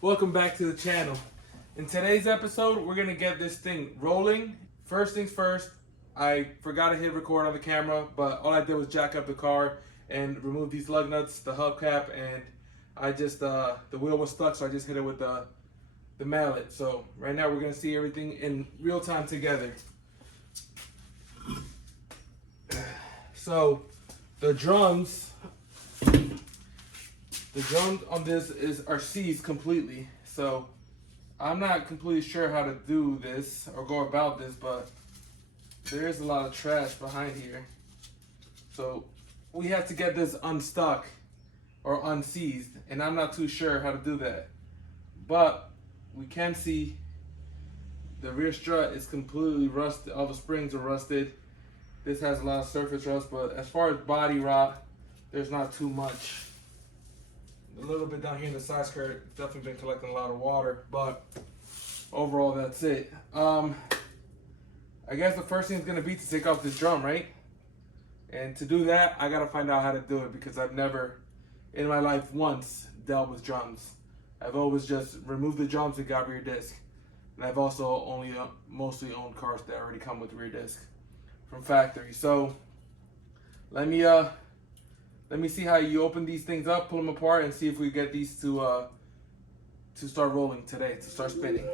Welcome back to the channel. In today's episode, we're gonna get this thing rolling. First things first, I forgot to hit record on the camera, but all I did was jack up the car and remove these lug nuts, the hubcap, and I just, the wheel was stuck, so I just hit it with the mallet. So right now we're gonna see everything in real time together. So the drums on this are seized completely. So I'm not completely sure how to do this or go about this, but there is a lot of trash behind here. So we have to get this unstuck or unseized, and I'm not too sure how to do that. But we can see the rear strut is completely rusted. All the springs are rusted. This has a lot of surface rust, but as far as body rot, there's not too much. A little bit down here in the side skirt, definitely been collecting a lot of water, but overall that's it. I guess the first thing is gonna be to take off this drum, right? And to do that, I gotta find out how to do it because I've never in my life once dealt with drums. I've always just removed the drums and got rear disc. And I've also only mostly owned cars that already come with rear disc from factory. So let me see how you open these things up, pull them apart, and see if we get these to start rolling today, to start spinning.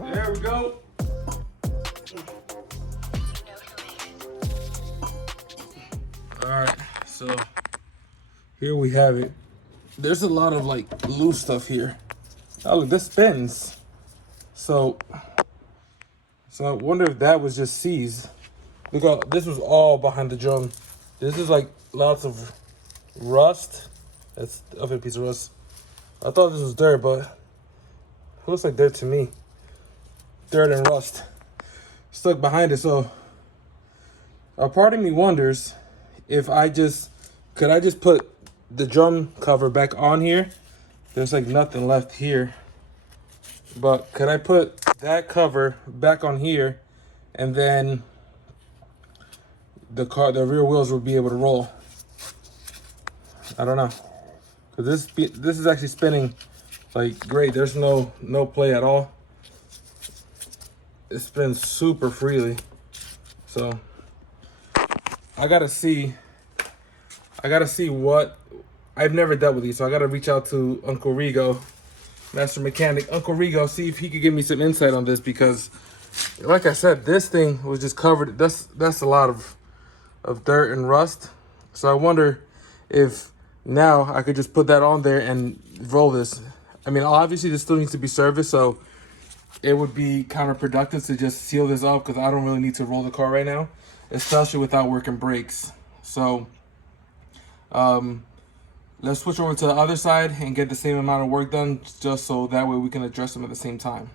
There we go. All right, so here we have it. There's a lot of like loose stuff here. Oh, look, this spins. So I wonder if that was just seized. Look, this was all behind the drum. This is like lots of rust. That's a piece of rust. I thought this was dirt, but it looks like dirt to me. Dirt and rust stuck behind it. So a part of me wonders if could I just put the drum cover back on here. There's like nothing left here, but could I put that cover back on here and then the rear wheels will be able to roll? I don't know, because this is actually spinning like great. There's no play at all. It spins super freely. So I gotta see what, I've never dealt with these, so I gotta reach out to Uncle Rigo, master mechanic, Uncle Rigo, see if he could give me some insight on this, because like I said, this thing was just covered. That's a lot of dirt and rust. So I wonder if now I could just put that on there and roll this. I mean, obviously this still needs to be serviced, so it would be counterproductive to just seal this up because I don't really need to roll the car right now, especially without working brakes. So let's switch over to the other side and get the same amount of work done, just so that way we can address them at the same time.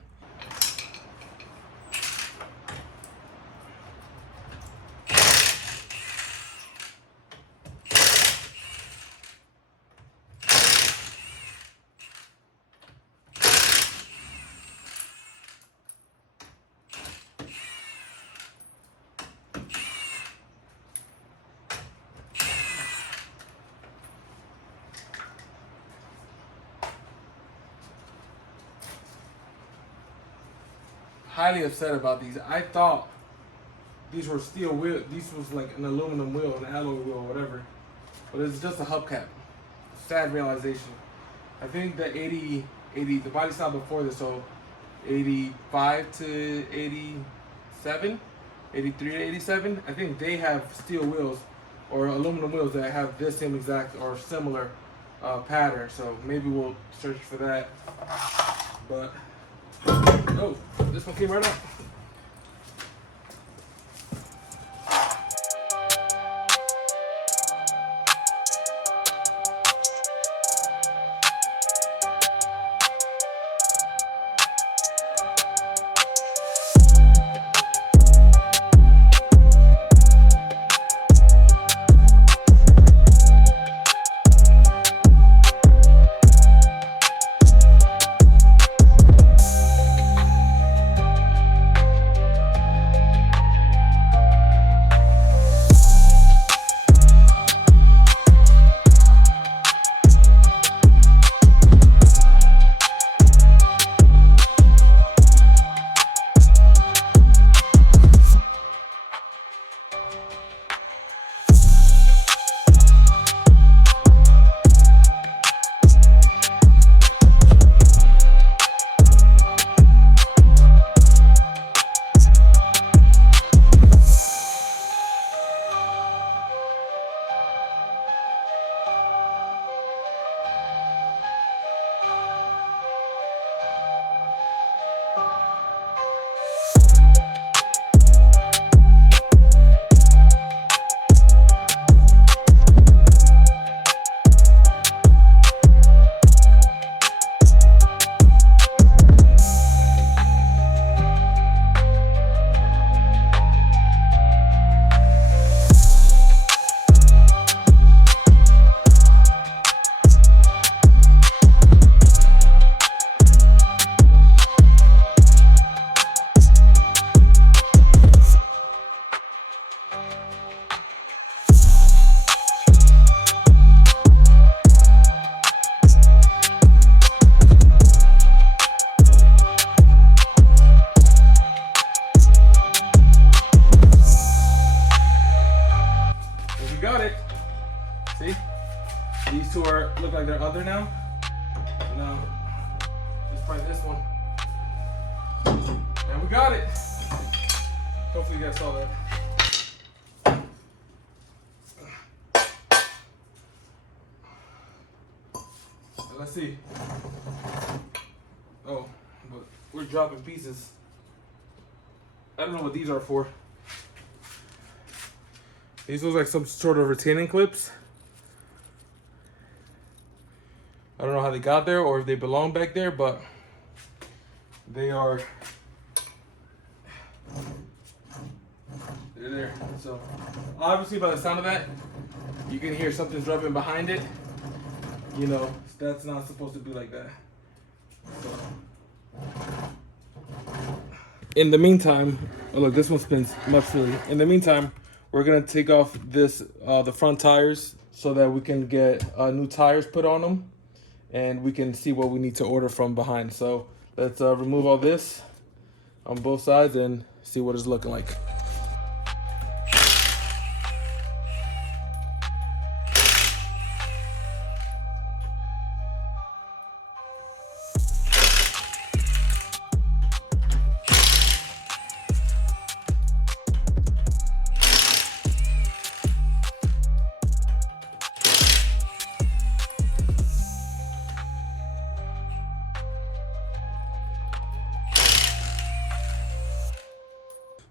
Highly upset about these. I thought these were steel wheel. These was like an aluminum wheel, an alloy wheel, whatever. But it's just a hubcap. Sad realization. I think the 80, the body style before this, so 85 to 87, 83 to 87, I think they have steel wheels or aluminum wheels that have this same exact or similar pattern. So maybe we'll search for that. But Oh, this one came right out. Got it. See? These two are look like they're other now. Now, let's try this one. And we got it. Hopefully you guys saw that. So let's see. Oh, but we're dropping pieces. I don't know what these are for. These look like some sort of retaining clips. I don't know how they got there or if they belong back there, but they are. They're there. So obviously by the sound of that, you can hear something's rubbing behind it. You know, that's not supposed to be like that. So. In the meantime, oh look, this one spins much silly. In the meantime, we're gonna take off this, the front tires so that we can get new tires put on them and we can see what we need to order from behind. So let's remove all this on both sides and see what it's looking like.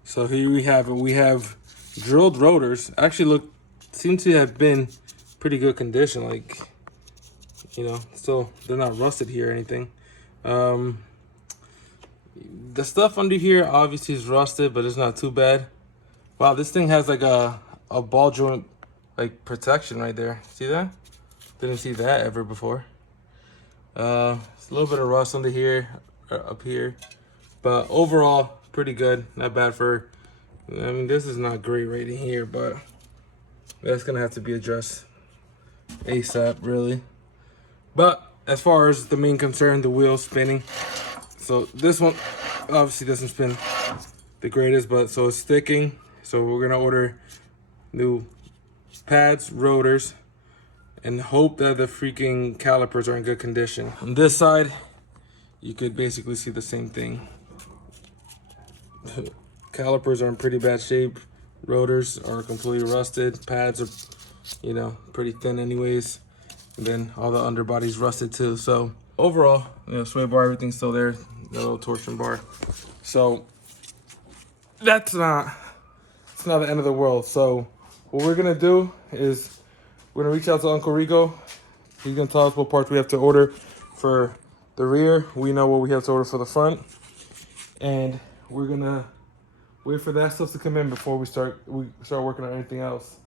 So here we have it. We have drilled rotors. Actually, seem to have been pretty good condition. Like, you know, still they're not rusted here or anything. The stuff under here obviously is rusted, but it's not too bad. Wow, this thing has like a ball joint like protection right there. See that? Didn't see that ever before. It's a little bit of rust under here, up here, but overall pretty good. Not bad for. I mean, this is not great right in here, but that's gonna have to be addressed ASAP, really. But as far as the main concern, the wheels spinning. So this one obviously doesn't spin the greatest, but so it's sticking. So we're gonna order new pads, rotors, and hope that the freaking calipers are in good condition. On this side, you could basically see the same thing. Calipers are in pretty bad shape. Rotors are completely rusted. Pads are, you know, pretty thin anyways. And then all the underbody's rusted too. So overall, you know, sway bar, everything's still there. The little torsion bar. So it's not the end of the world. So what we're gonna do is we're gonna reach out to Uncle Rico. He's gonna tell us what parts we have to order for the rear. We know what we have to order for the front, and we're gonna wait for that stuff to come in before we start working on anything else.